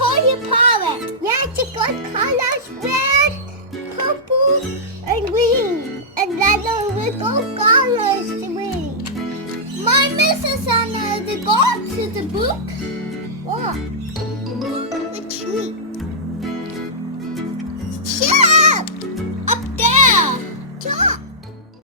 holy parrot. Yes, it got colors red, purple, and green. And then the little colors green. My Mrs. Anna, the go to the book. What?